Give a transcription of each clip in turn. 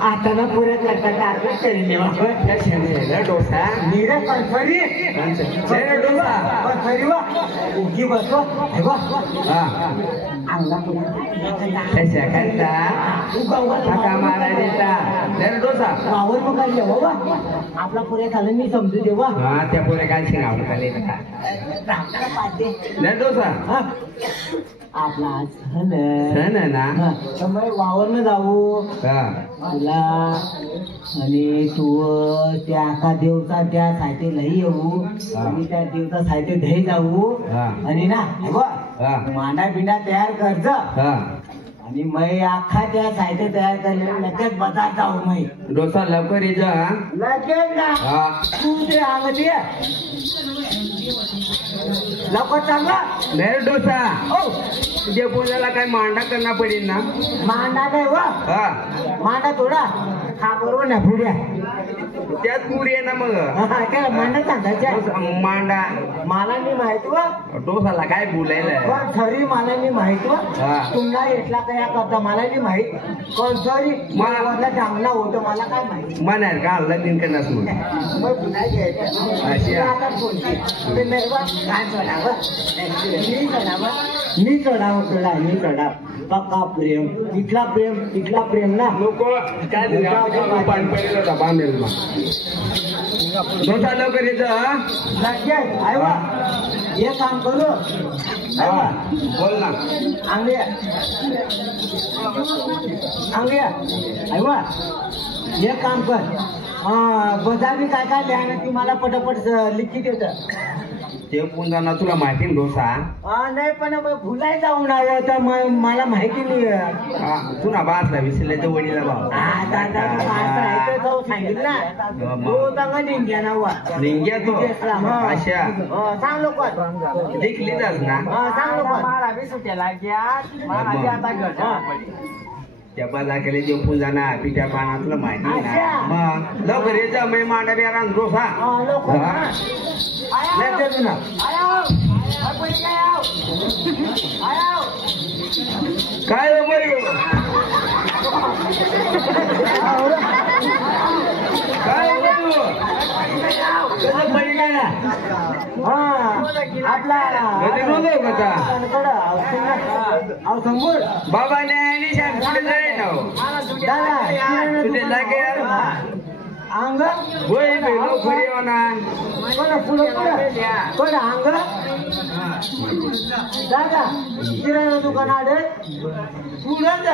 आता ना पुऱ्या करता डोसा नीरा कन्फरी डोसा कन्फरी वा उगी बसवा कैसा करता का मारा देता डोसा वावर मग काय बाबा आपला पुऱ्या झालं मी समजू देवा हा त्या पुऱ्या काय शिंगाव का डोसा आपला सण ना त्यामुळे वावरनं जाऊ मला आणि तू त्या एका देवचा त्या साहित्य लई येऊ आणि त्या देवचा साहित्य दही जाऊ आणि ना मांडा बिंडा तयार करज आणि मै अख्खा त्या साहित्य तयार करले लगेच बाजार जाऊ मै डोसा लवकर ये जा लगेच ना तू ते आगत ये लवकर चांगला नाही डोसा तुझ्या बोलायला काय मांडा करणार पडेल ना मांडा काय वा मांडा थोडा हा बरोबर ना पुढ्या त्यात पुरी आहे ना मग त्याला मांडा सांगायचा मांडा मला नाही माहित वा डोसाला काय बोलायला खरी मला नाही माहित वा तुम्हाला येतला काय करता मला नाही माहित पण सरी मला चांगला होतं मला काय माहिती म्हणाल का हल्ला दिन करणार मग पुन्हा घ्यायचं आता कोणती काय चढावं मी चढावं चढा मी चढा पक्का प्रेम इथला प्रेम ना नको काय डोसा लवकर येतं हे काम करू बोल ना अंगड्या हे काम कर बजावी काय काय लिहायला ती मला पटापट लिखित येत ते पुन्हा तुला माहिती डोसा नाही पण भुलाय जाऊन तर मला माहिती नाही तुला बासला विसरल्याच्या वडीला भाऊ सांगितलं ना तो चांगला निंग्या ना निंग्या तो अशा सांग लोक लिखली जास ना सांग लोक मला सुट्याला घ्या त्या बाजारकडे जेवण पुन्हा जाणार पिठ्या पाना तुला माहिती मग लवकर येतं मी मांडा बिरा डोसा काय बाबा अंग अंग दादा किराणा दुकान आडे पुढं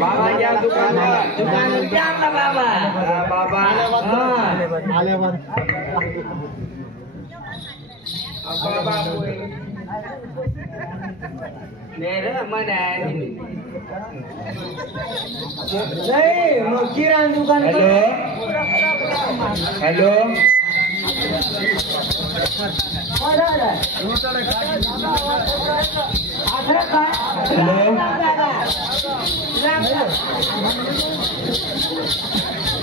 बाबा या दुकान बाबा बाबा आल्यावर किराणा दुकान हॅलो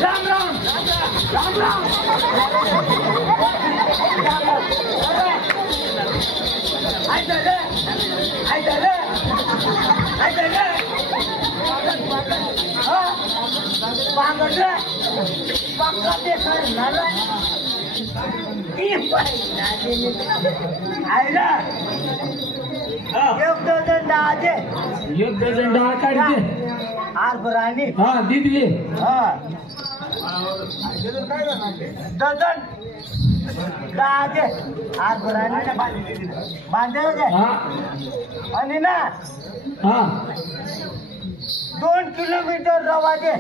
राम राम राम राम एक डझन डाळ काढते आर बरानी हा दिदली हा डझन डाळ दे आर बरानी बांधले काय आणि ना हा 2 किलोमीटर रवा दे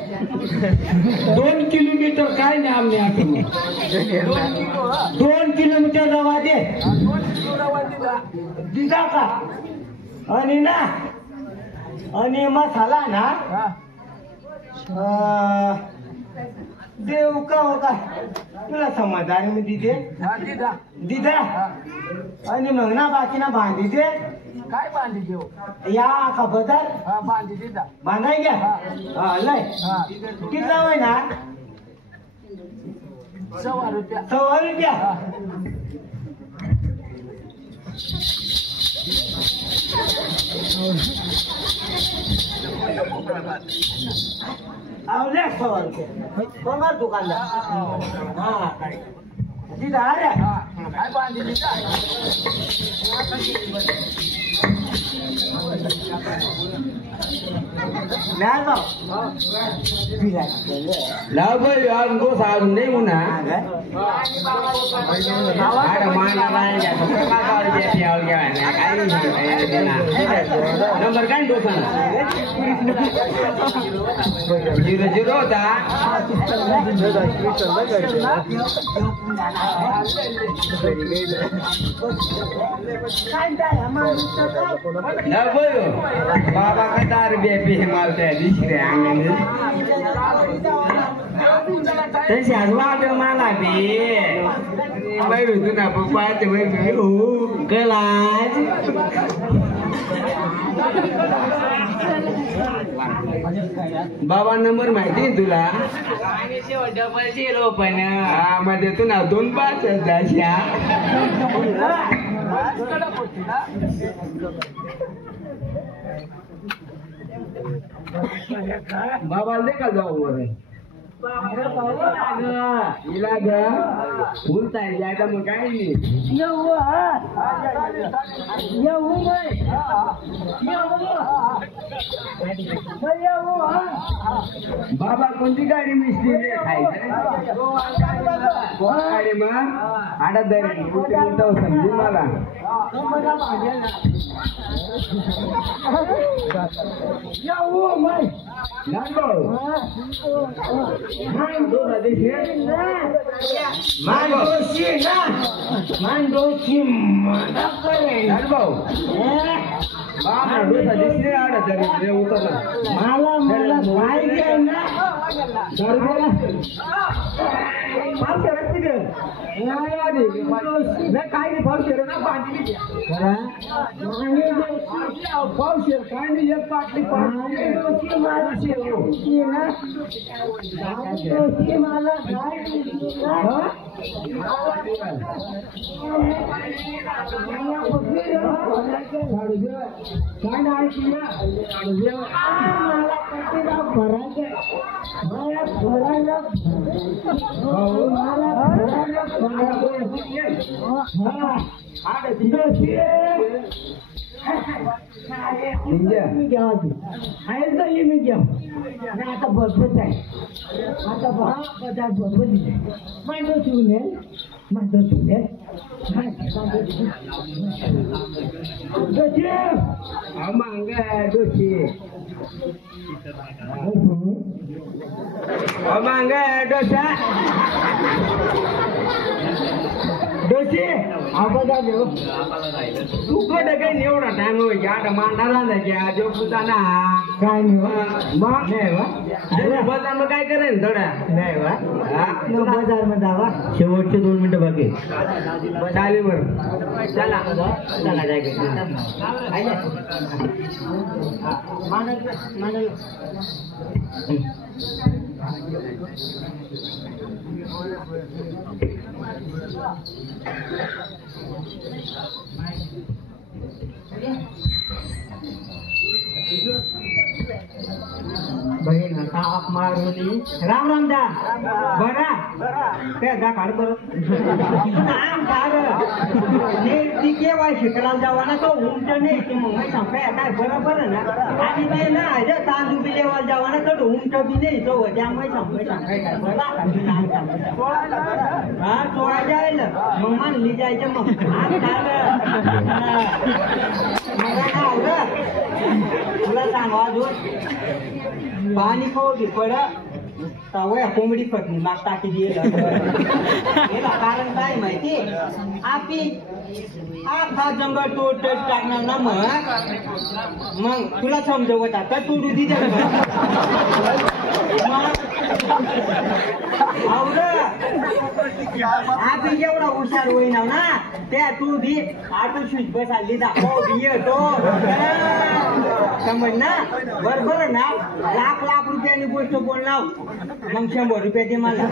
2 किलोमीटर काय नाही आम्ही आता 2 किलोमीटर रवा दे दिदा का आणि ना आणि मसाला ना देव का हो का तुला समजदार मी दिदे दिदा आणि मग ना बाकी ना बांधी दे काय बांधी देऊ या खबरदार बांधी दिदा बांधाय घ्या हा लय कितला होय ना ₹100 ₹100 आवले ₹100 कोणाला दुकानदार हा काय दिदा अरे काय बांधी दिदा नाही भाऊ लावबोय आंगो साज नाही मुना आडा माना राय या का काल जे पियाव गया ना काय नंबर काय दोसा 00 होता लावबोय बाबा का दार बेपी हिमालय दिसरे अंगने तसे आजवाद मला बे बाई तू ना पप्पा ते बाई हो गलाज बाबा नंबर माहिती तुला आणि शेवट डबल 0 पण हा मध्ये तू ना 2-5 दाशा बाबा लेका जाऊ वर इलाज बोलता है जायदा मग काय नाही बाबा कोणती गाडी मिसली खायचं कोण गाडी मग आडा दरी समजून मला आता बसत आहे आता पदार्थ बरोबर दिले मांडव शिवले डोसा डोसे आवाजा देव तू कडे काही निवडा टाइम होईल मांडाला घ्या जो पुताना काय नाही बाजार मग काय करेल थोडा नाही वा बाजार मध्ये जावा शेवटचे 2 मिनिटं बाकी चालीवर चला चला जाय बहीण आता आप मारवली राम राम दा बरा ते दा काढ बर नाम काढ ने ती केवाय शिकराल जावाना तो उंट नाही की मग मी सांगते काय बरोबर ना आणि ते ना जे तांदूळ बिलेवाल जावाना तो उंट बी नाही तो त्यामुळे सांगते काय बरा हा तो जाईल मग मानली जायचं मग तुला सांगा अजून पाणी खाऊ घे पड वया कोंबडी फटली माग टाकी दिला कारण काय माहिती आपी आखा जंगल तोड टाकणार ना मग तुला समजवत का तोडू दिदे आपी एवढा हुशार होईना ना त्या तू बी ऑटो स्विच बसाली दाखव बी येतो समज ना बरोबर ना लाख लाख रुपयानी गोष्ट बोलणार मग 100 रुपये दे मला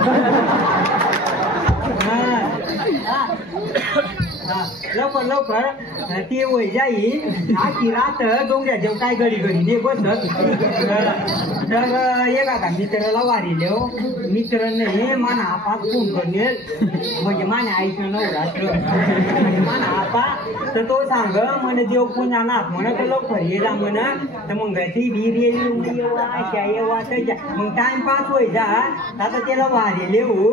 लवकर लवकर ते वय जाईल आखी रात डोंगऱ्या जेव काय घडी घडी दे बसत तर एका मित्राला वारिले हो मित्र नाही माना आपात फोन करणे म्हणजे माझ्या आईचं नवरात्र माना आपा तर तो सांग म्हणे देव पुन्हा नाथ म्हणा तर लवकर ये जा म्हणा तर मग ती वीर येवा त्याच्या मग टाइमपास होई जा आता त्याला वारिले हो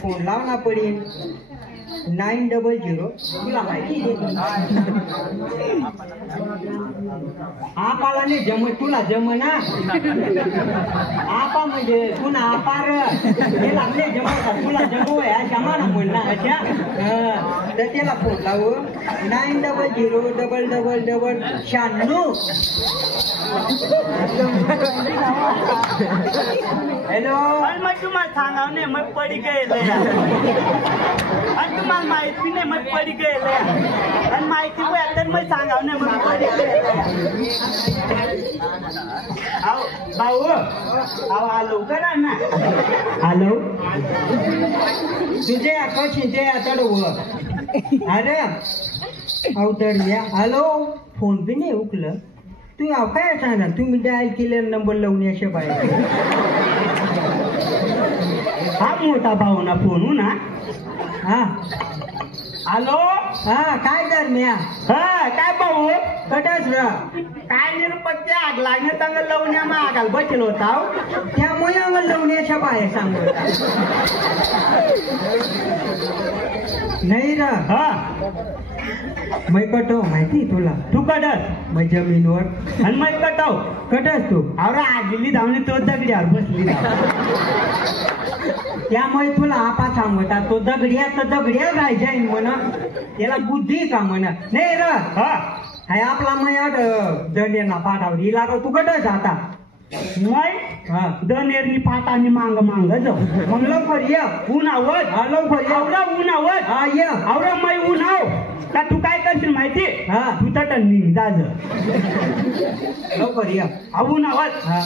फोन लाव ना पडीन 900 तुला माहिती आपाला नाही जम तुला जम ना आपा म्हणजे तुला आपार त्याला नाही जमत तुला जमव जमा ना म्हणला अच्छा तर त्याला फोन लावू 900 हॅलो मग तुम्हाला सांगाव नाही मग पडी गेले आणि तुम्हाला माहिती नाही मग पडी गेले आणि माहिती तर मग सांगाव नाही मग पडी गेले भाऊ अहो आलो करा ना हॅलो तुझे कशी ते चढव अरे अवतरल्या हॅलो फोन बी नाही उकलं तू काय सांगा तुम्ही डायल केलेला नंबर लावून अशा बाहेर हा मोठा भाऊ ना फोन ना हा हॅलो हा काय दरम्या हा काय भाऊ कटच र काय निरपत्य आग लागणे चांगलं लावण्या मागाल बसेल होता त्यामुळे आम्हाला लावण्याच्या बाहेर सांगू नाही र हा मै कटव माहिती तुला तू कटस मग जमीनवर आणि मग कटव कटस तू अरे आगली धावणी तो दगड्यावर बसली त्यामुळे तुला आपा सांगता तो दगड्या तर दगड्या राहाय जाईन म्हणा त्याला बुद्धी का म्हणा नाही र हाय आपला मयाट दंडेना पाठावर ही लागव तू कटस आता मग दनेरनी पाटानी मांग मांग जाऊ मग लवकर ये उन्हावर हा लवकर ये आवरा उन्हावर हा ये आवरा मै उन्हाव का तू काय करशील माहिती हा तू तट निघ दाज लवकर ये उन्हावर हा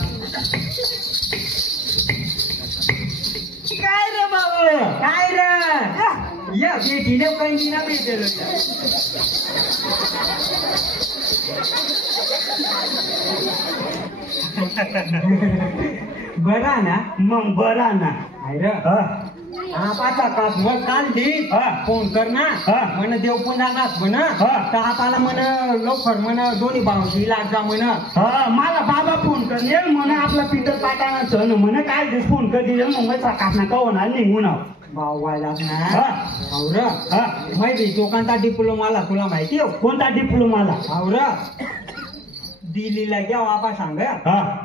काय रे बाबू काय रे ये भेटीने काही ना भेटेल बरा ना मग बरा ना अरे आपाचा काप मग काल दी फोन कर ना म्हण देव पुन्हा नाच म्हण तर आपाला म्हण लवकर म्हण दोन्ही भाऊशी लाग जा म्हण मला बाबा फोन कर म्हण आपला पीटर पाटाना सण म्हण काय फोन कर दिलं मग सकाळ का होणार निघून भाऊ वाजात ना और माहिती लोकांचा डिप्लोमाला तुला माहिती कोणता डिप्लोमाला और दिल्लीला घ्या आपा सांग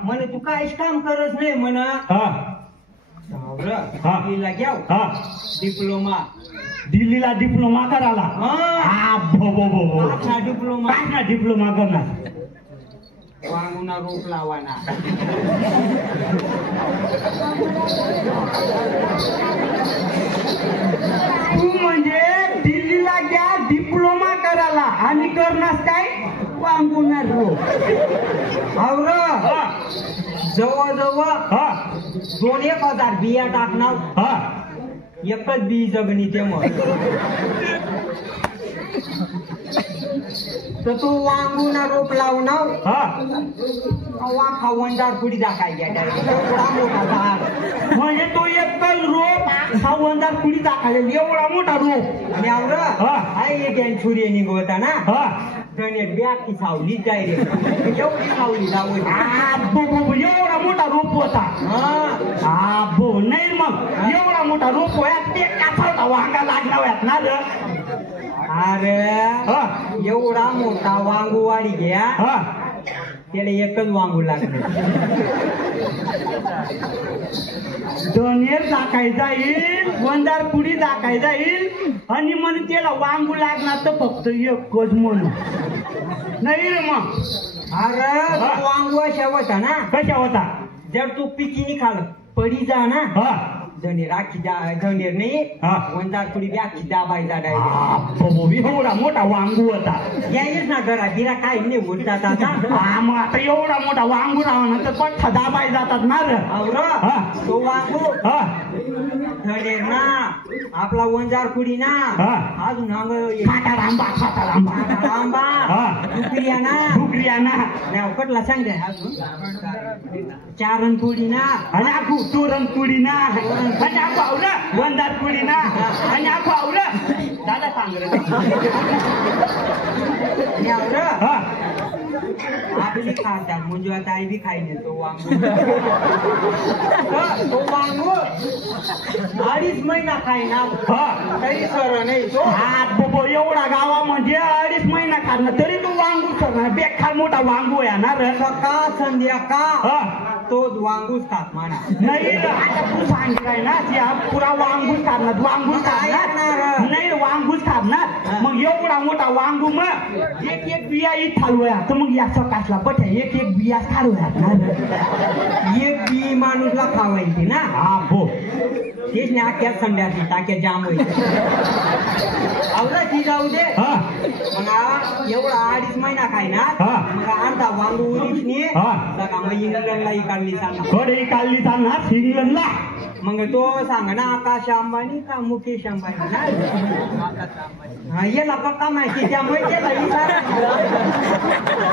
म्हणे तू काहीच काम करत नाही म्हण दिल्लीला घ्या डिप्लोमा दिल्लीला डिप्लोमा करायला डिप्लोमा डिप्लोमा करणार वांगुना रोप लावाना तू म्हणजे दिल्लीला घ्या डिप्लोमा करायला आणि करणार काय वांगुना रोप और जवळ 2,000 बिया टाकणार एकच बी जगणी ते मग तर तू वांगुना रोप लावणार वा खावणदार पुढी दाखायला एवढा मोठा झाड म्हणजे तो एकच रोप खावणदार पुढी दाखायला एवढा मोठा रोप आणि आवड छुरी निघवता ना गणेश बॅग ती सावली जाय रे एवढी सावली लावली एवढा मोठा रोप होता नाही मग एवढा मोठा रोप होया ते काथा वांगा लागणार ना रे अरे एवढा मोठा वांगू वाढी घ्या त्याला एकच वांगू लागले धनेर दाखायचा येईल, वंदार पुडी दाखायचा येईल आणि म्हणून त्याला वांगू लागणार तर फक्त एकच म्हणून नाही रे मग. अरे हा. वांगू अशा होता ना, कशा होता? जर तू पिकीनी खाल पडी जा ना, हा धनेर आखी धनेर नाही, हा. वंदार पुडी बी आखी दाबायचा डायरेक्ट. बाबा, एवढा मोठा वांगू होता. यायच ना घरा बिरा काय नाही होत जातात आता. हा, मग आता एवढा मोठा वांगू राहणार तर पठ्ठा दाबाय जातात ना रे. अवरं, हा. तो वांगू हा धनेर ना, आपला वंजार पुडी ना, हा. अजून खाटा रांबा आंबा हा. डुकरिया ना, डुकरिया ना नाही कटला सांग रे अजून चारण पुडी ना, आणि आखू तोरण पुडी ना, आणि आखू आवरं वंदार पुडी ना, आणि आखू आवरं दादा सांग रे. आणि अवरं हा आपली खाता म्हणजे आता आई बी खाई नाही तो वांगू. तो वांगू 2.5 महिना खाईना हा काही सर नाही तो. हा बाबा, एवढा गावामध्ये 2.5 महिना खाल्ला तरी तू वांगू सर बेकार मोठा वांगू आहे ना रे. सकाळ संध्याकाळ हा तो वांगूच खात म्हणा. नाही रे, आता तू सांगितलंय ना की हा पुरा वांगूच खाणार, वांगूच खाणार नाही, वांगूच खाणार. मग एवढा मोठा वांगू मग एक बिया थालूया तर मग या सकाळला बट्या एक बिया थालूया ना. एक बी माणूसला खावायची ना. हा भो, तेच नाही अख्या संध्याची टाक्या जाम व्हायची. आवडा ती जाऊ दे. हा मग एवढा 2.5 महिना खायना, हा. मग अर्धा वांगू उरीसनी हा. सगळा मग इंग्लंडला काढली सांग. कडे काढली चालणार इंग्लंडला. मग तो सांग ना आकाश अंबानी का मुकेश अंबानी ना, याला पक्का माहिती त्यामुळे त्याला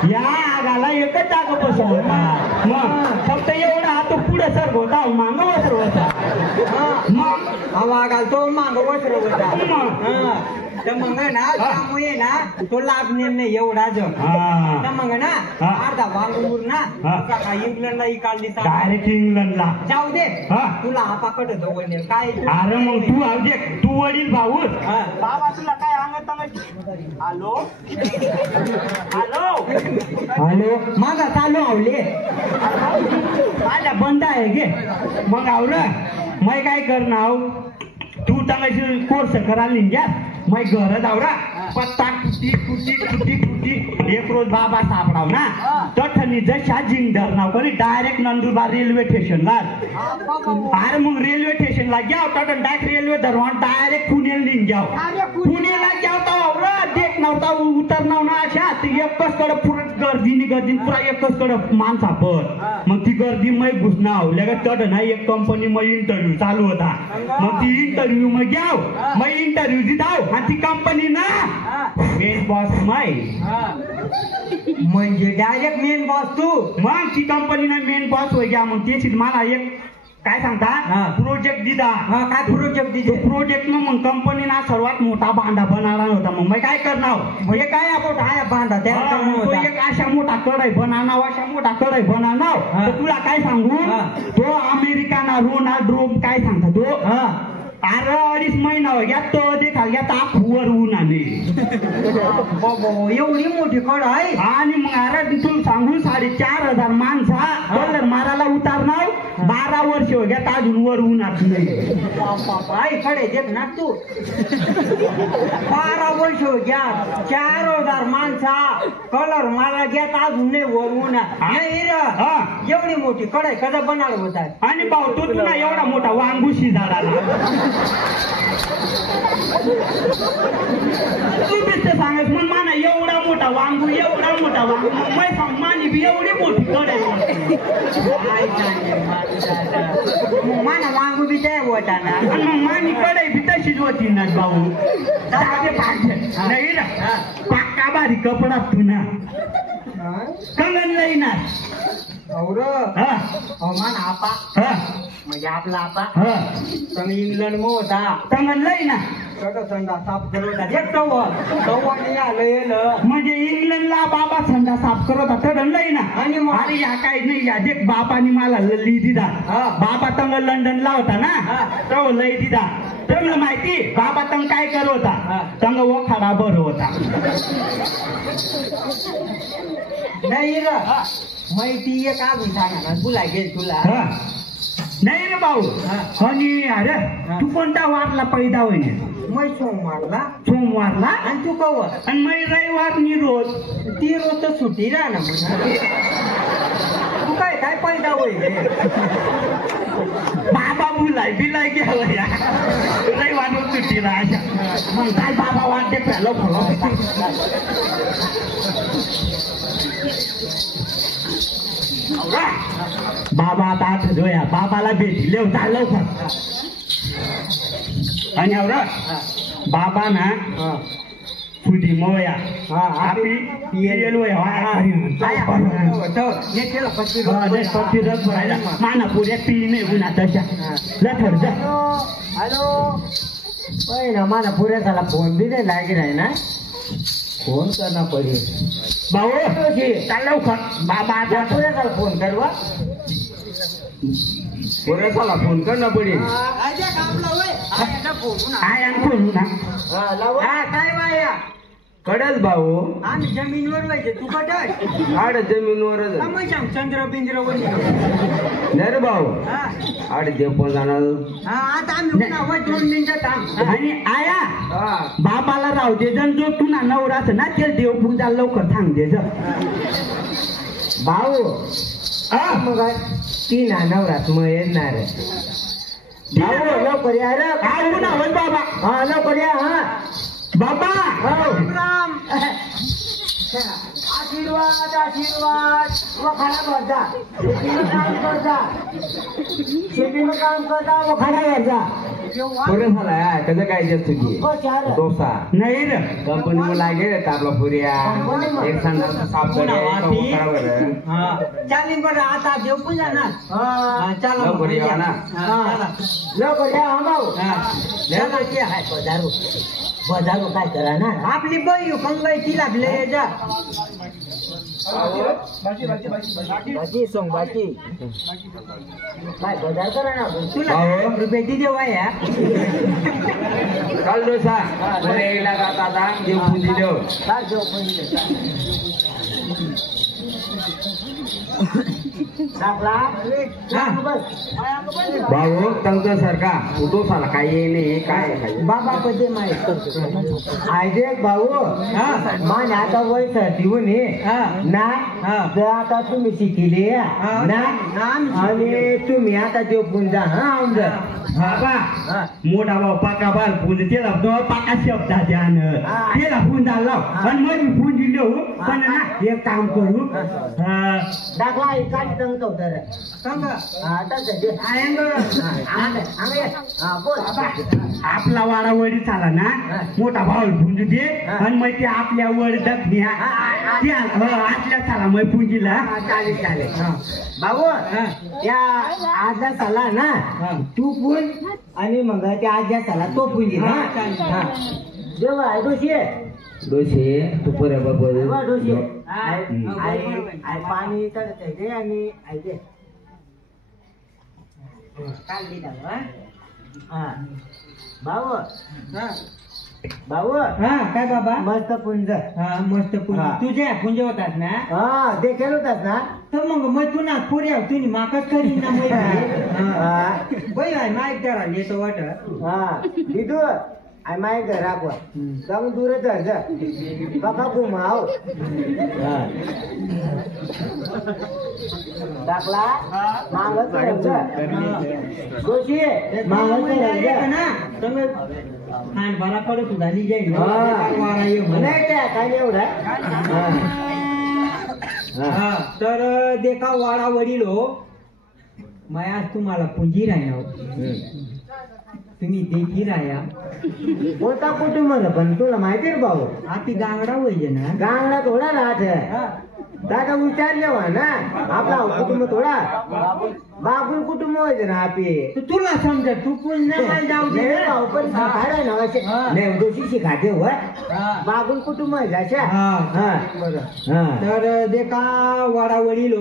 या आगाला एकच जागा बसवता. मग फक्त एवढा हा तो पुढे सर होता, मांग सर होता. मग हवा घालतो माग वस्त्र होता. मग तर मग ना त्यामुळे ना तो लाभणे नाही एवढा जर. हा तर मग ना हा. अर्धा वांगूर ना हा. सगळा इंग्लंडला काढली सांग. डायरेक्ट इंग्लंडला. जाऊ दे. हा. तुला हा पाकट होतो वडील काय. अरे मग तू अवजे तू वडील भाऊ. हा. बाबा तुला काय अंगत हॅलो हॅलो हॅलो, मागा चालू आवले. माझ्या बंद आहे गे. मग आवर मै काय करणार, तू चांगली कोर्स करायला घ्या. मै घर जावरा पत्ता कुटी एक रोज बाबा सापडाव ना तठनी जशा जिंगधर नाव करी डायरेक्ट नंदुरबार रेल्वे स्टेशनला. अरे मग रेल्वे स्टेशनला घ्याव तटन डायरेक्ट रेल्वे धरवान डायरेक्ट पुण्याला निघाव. पुण्याला घ्याव तर देख नव्हता उतरनाव ना अशा एकच कडे पुरा गर्दी पुरा एकच कडे माणसा पर. मग ती गर्दी मै घुसनाव लगेच तट ना एक कंपनी मै इंटरव्ह्यू चालू होता. मग ती इंटरव्ह्यू मग घ्याव, मै इंटरव्ह्यू दिदाव आणि ती कंपनी ना मेन बॉस मै. म्हणजे डायरेक्ट मेन बॉस तू. मग ती कंपनी ना मेन बॉस होय घ्या. मग त्याची मला एक काय सांगता प्रोजेक्ट दिदा. काय प्रोजेक्ट दिले. प्रोजेक्ट मग कंपनीना सर्वात मोठा भांडा बनावला होता. मग मी काय करणार, म्हणजे काय आपण काय बांधा त्या तो एक अशा मोठा कढई बनाव, अशा मोठा कढई बनाव. तर तुला काय सांगू, तो अमेरिकाना रोनाल्डो काय सांगता तो. अरे 2.5 महिना हो गया तो देखा गया ताकवर उन्हाने. एवढी मोठी कड आहे. आणि मग अरे तुला सांगू 4,500 माणसा कलर मारायला उतारणार. 12 वर्ष हो गया अजून वर उन्हात नाही. खडे देख ना तू. 12 वर्ष हो गया 4,000 माणसा कलर मारा घ्या अजून नाही वर उन्हात नाही रे. एवढी मोठी कढाई कसा बनावलं होतात. आणि भाऊ तो तुला एवढा मोठा वांगूशी झाडाला तू दिसते सांगत मग माना एवढा मोठा वांगू मग मानी बी एवढी मोठी कढई. माना वांगू बी त्या होता ना. आणि मग मानी कढई बी तशीच होती ना भाऊ. नाही ना पाक्का बारी कपडा पुन्हा कंगन लई ना. मान आपा म्हणजे आपला आपा तर इंग्लंड मग होता. कंगन लई ना संडा साफ करत म्हणजे इंग्लंडला बाबा संडा साफ करत होता लई ना. आणि अरे या काय नाही या देख बापानी मला लई दिदा. बाबा तंग लंडनला होता ना तो लई दिदा. तुला माहिती बाबा तंग काय करत होता तंग वखाडा बर होता नाही रे माहिती एक अजून सांगा ना तुला गेल तुला नाही रे भाऊ आणि अरे तू कोणता वारला पैदा होईने मै सोमवारला आणि तू कवर आणि मै रविवार नी रोज ती रोज तर सुट्टी राहा ना म्हणा तू काय काय पैदा होईल बाबा बिलाय घ्यावं या रविवार सुट्टी राहायच्या मग काय बाबा वाटते पहिलं फॉलो बाबा आता आठवया बाबाला भेटले होता लवकर आणि बाबा ना सुधी मोया आपली मानापुऱ्या पी नाही गुन्हा तशा लठर जा हॅलो ना मला पुऱ्या झाला फोन बी नाही लागेल आहे ना फोन करना पडेल भाऊ चाल लवकर बाबा आता पुऱ्या झाला फोन करवा पुऱ्याला फोन करणं पडेल काय फोन ना काय बाया कडच भाऊ आम्ही जमीनवर व्हायचे तू कटच आड जमीनवरच सांग चंद्र बिंद्र वणी नाही रे भाऊ आड जे पण जाणार आता आम्ही 2 मिनिटं थांब आणि आया बाबाला राहू दे जण जो तू ना नवरा असं ना ते देव पूजा लवकर थांब दे भाऊ मग ती ना नवरात मग येणार भाऊ लवकर या रे काय होणार बाबा हा लवकर या हा बाबा राम आशीर्वाद वखाडा करता शेतीनं काम करता वखाडा करता बरं झाला त्याचं काय देत तुझी डोसा नाही रे कंपनी लागेल आपला पुऱ्या एक सांगा साफ चालेल बरं आता देव पण जाणार चला लवकर या ना लवकर या भाऊ बजारू काय करा ना आपली बाई पंगाई ती लागले जा बाकी सोंग बाकी काय बजार करा ना तुला रुपयाची देव आहे काल डोसा पुऱ्याला दादा देव पुंजी देव काय देव पुंजी भाऊ तंग सारखा डोसाला काय नाही काय बाबा पदे माहित करतो आयदे भाऊ मान आता वय देऊन ना आता तुम्ही शिकले ना आणि तुम्ही आता देव पुंजा बाबा मोठा भाऊ पाका बाल पुंज त्याला पाका शब्दा द्यान त्याला पुंजा लाव आणि मग मी पुंजी लिहू पण ना एक काम करू दाखला काय सांगतो तर आपला वाडा वडी चाला ना मोठा भाऊ पुंजू दे आणि मग ते आपल्या वर दखण्या आतल्या चाला मग पुंजीला चालेल चालेल भाऊ त्या आजा चाला ना तू पुंज आणि मग त्या आजा चाला तो पुंजी ना जेव्हा दोषी तू पुऱ्या बरोबर डोशी पाणी दे आणि ऐके भाऊ भाऊ काय बाबा मस्त पुंज मस्त पुंज तुझ्या पुंज होतात ना देखील होतात ना तर मग तू ना पुऱ्या तुम्ही माकच करी ना माहीत करा येतो वाटत दिदू आई माय घरा जाऊन दूरच बघा घुमाव दाखला मागत गोशी मागत ना तुम्ही खानपाला कडे सुद्धा जाईल काय एवढा तर देखा वाडा वडीलो मैं आज तुम्हाला पुंजी राहणार तुम्ही देखी राया कोणता कुटुंब पण तुला माहिती रे भाऊ आपली गांगडा पाहिजे ना गांगडा थोडा राहत दादा विचारले वा ना आपला कुटुंब थोडा बाबूल कुटुंब व्हायचं ना आपली तुला समजा तू पुन्हा जाऊ दे दोषी शिकाते व बाबूल कुटुंब व्हायचं तर देखा वाडा वडील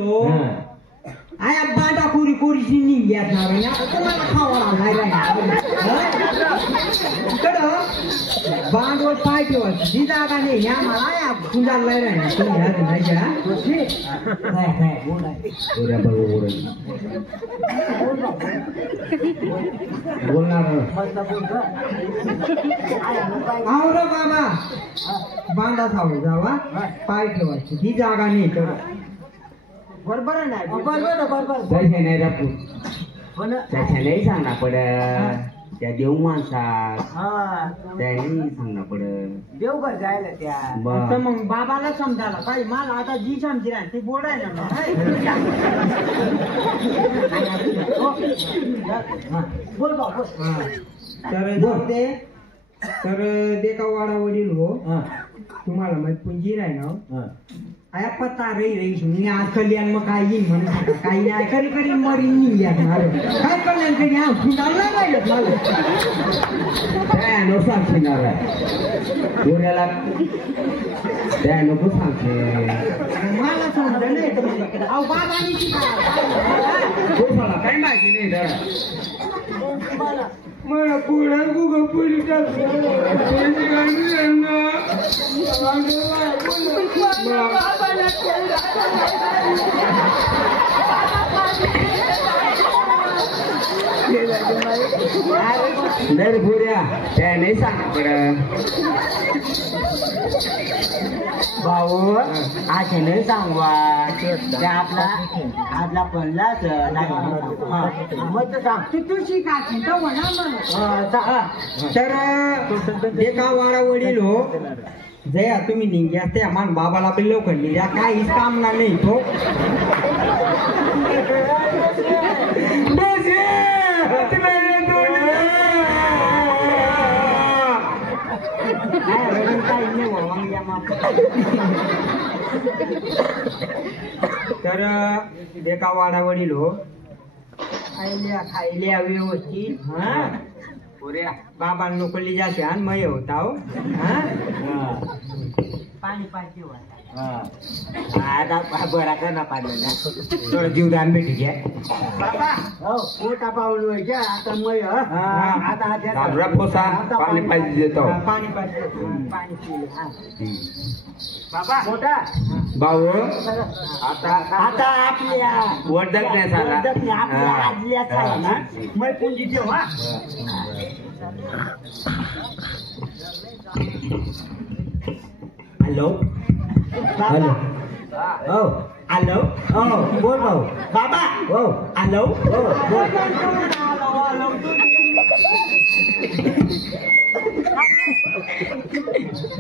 आया बांधा कुरी कुरीची निघ्यात ना रे तुम्हाला खावा नाही कडं बांधवर पाय ठेवायचं जी जागा नाही ह्या मला या कुंजाला नाही राहिला तुम्ही ह्या नाही बोलणार रे बाबा बांधा थांबू जावा पाय ठेवायची ही जागा नाही तेवढं बरोबर नाही बरोबर पैसे नाही राखू त्याच्या नाही सांगणार पड त्या देऊ माणसात त्याने सांगणार पड देव बर जायला त्या मग बाबाला समजायला पाहिजे मला आता जी समजी राहील ती बोलायला ना बोल बाबा तर जाऊ दे तर देका वाडा वडील हो तुम्हाला माहित पुंजी राही ना आया पत्ता रही मी आज कल्याण मग काय येईन म्हणून काही नाही कधी कधी मरीन निघ्या काय कल्याण कधी हा फुटायला राहिलं मला काय नको सांगणार गोऱ्याला त्या नको सांगते मला समजलं नाही अहो बाबांनी काय माहिती नाही जरा मला पुढे गुगल पुढे नाही पुऱ्या त्या नाही सांगणार पड भाऊ असे नाही सांगवा ते आपला पडलाच मग सांग तू शिकायची तर म्हणा तर एका वाडा वडील हो जया तुम्ही निघ्या त्या मान बाबाला बी लवकर निघ्या काहीच काम नाही तो तर एका वाडा वडील हो खायल्या व्यवस्थित हा पुऱ्या बाबा नोकली जाते आणि मय होता हो पाणी पाहिजे आता बरा का ना पाणी थोडं जीवदान भेटी घ्या बाबा हो मोठा पाऊल व्हायच्या आता मय आता पोसा पाणी पाहिजे देतो पाणी पाहिजे पाणी बाबा मोठा भाऊ आता आपल्या वर्धक नाही झाला ना मग पुंजी जेव्हा हॅलो हॅलो हो हॅलो हो बोल भाऊ बाबा हो हॅलो हो बोल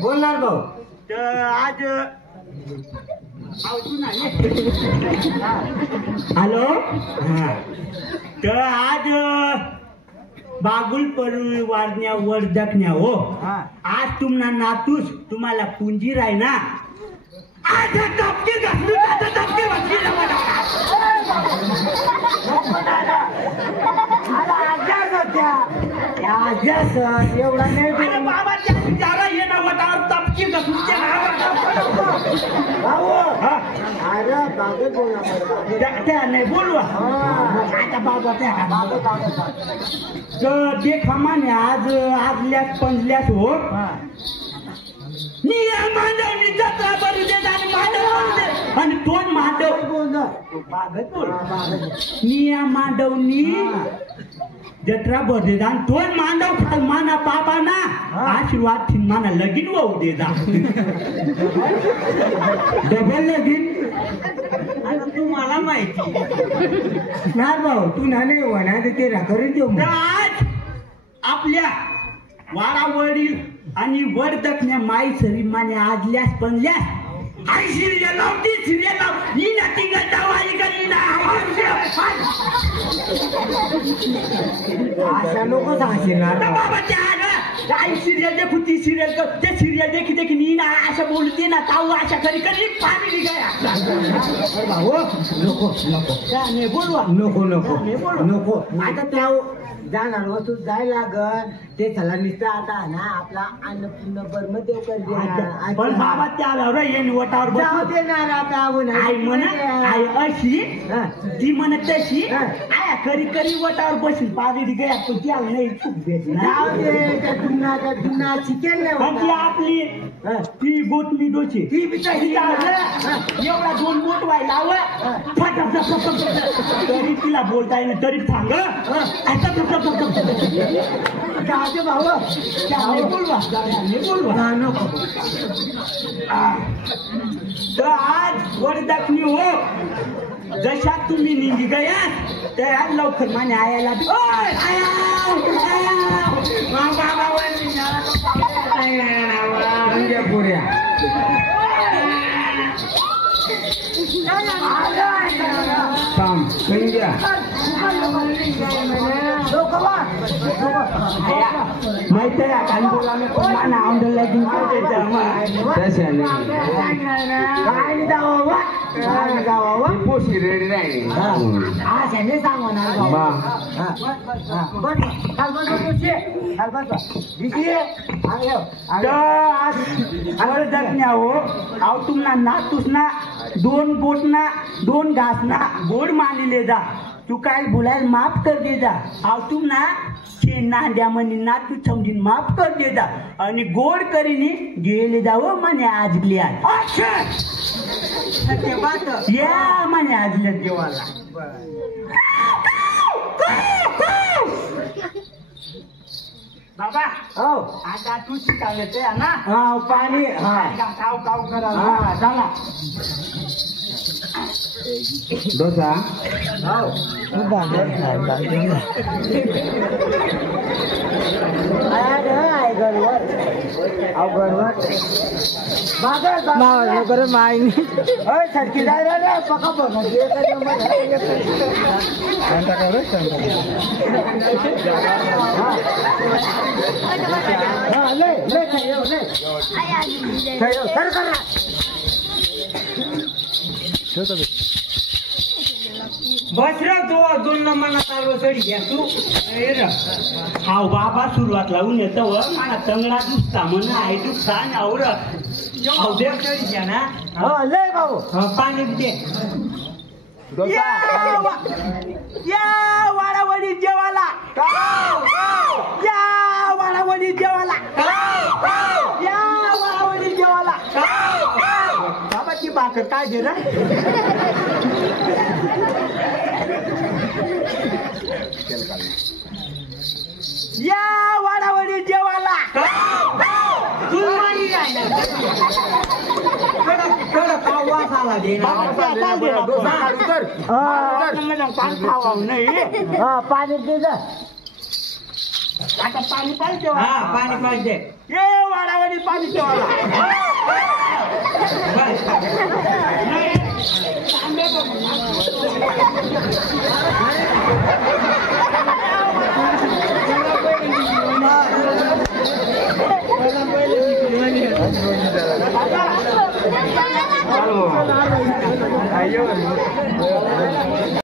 बोलणार भाऊ तर आज हॅलो हा तर आज बागुल परिवारण्या वर्धकण्या हो आज तुम्हाला नातूस तुम्हाला पुंजी राही ना आज टपकी घातली टपकी घातली एवढा नाही बाबाच्या जागा ये ना वटावर टपकी घातली नाही बोलू आता बाबा ते खमाने आज आजल्यास पंजल्यास हो आणि दोन मांडव निया मांडवनी जत्रा बदे जा दोन मांडव खाल माना बाबा ना आशीर्वाद थिन माना लगीन वाहू दे जा डबल लगीन तुम्हाला माहिती ना भाऊ तू नाने वना ते करून देऊ आज आपल्या वाडा वडील आणि वर्धकण्या माई सरी माने आजल्यास बनल्यास आई सिरियल लावती सिरियल लाव ही ना तिघं जावाई करी ना अशा लोक सांगशील ना बाबा त्या आई सिरियल देखू ती सिरियल ते सिरियल देखी देखी नी ना अशा बोलते ना ताऊ अशा करी करी पाणी निघाया भाऊ नको नको बोलवा नको नको नको आता त्या जाणार वस्तू जायला लागल ते चला नुसतं आता ना आपला अन्नपूर्ण बर्म देव कर पण बाबा त्या येईल वटावर जाऊ देणार आता आई म्हणत आई अशी ती म्हणत तशी आया करी करी वटावर बसून पागडी गया पण ती आली नाही खूप जाऊ दे त्या दुना चिकेन ती आपली ती गोटली डोची ती बिचारी एवढा 2 बोट व्हायला तरी तिला बोलता येईल तरी सांग तर आज वरदक्षिणी हो जशा तुम्ही निघी गया त्या लवकर माने आयाला पुऱ्या थांब संज्ञा माहिती आहे कांदोलाने कोणाला आवडला की पोशी रेडी नाही तुमना नातूस ना 2 बोट ना 2 घास ना गोड मानले जा तू काय बोलायला माफ कर दे जा तुम ना छे नांद्या म्हणे ना तू समजून माफ कर दे जा आणि गोड करीने गेले जावं म्हणे आजली आज या म्हणे आजल्या देवाला बाबा हो आता तू शिकायला ते ना पाणी काव काव करा चला डोसा सरकी जायला पका बसरा दोन नंबर चालू तरी घ्या तू हाव बाबा सुरुवात लावून येतो मला तंगडा दुसता म्हण आहे दुसता नावर देव तरी घ्या ना लय भाऊ पाणी दे या वाडावडी जेवाला या वाडावडी जेवाला या वाडावडी जेवाला बाबाची भाकर काय दे रे या वाडावडी जेवाला वास आला दे पाणी दे आता पाणी पाहिजे पाणी पाहिजे ये वाडावडी पाणी जेवाला Ayo.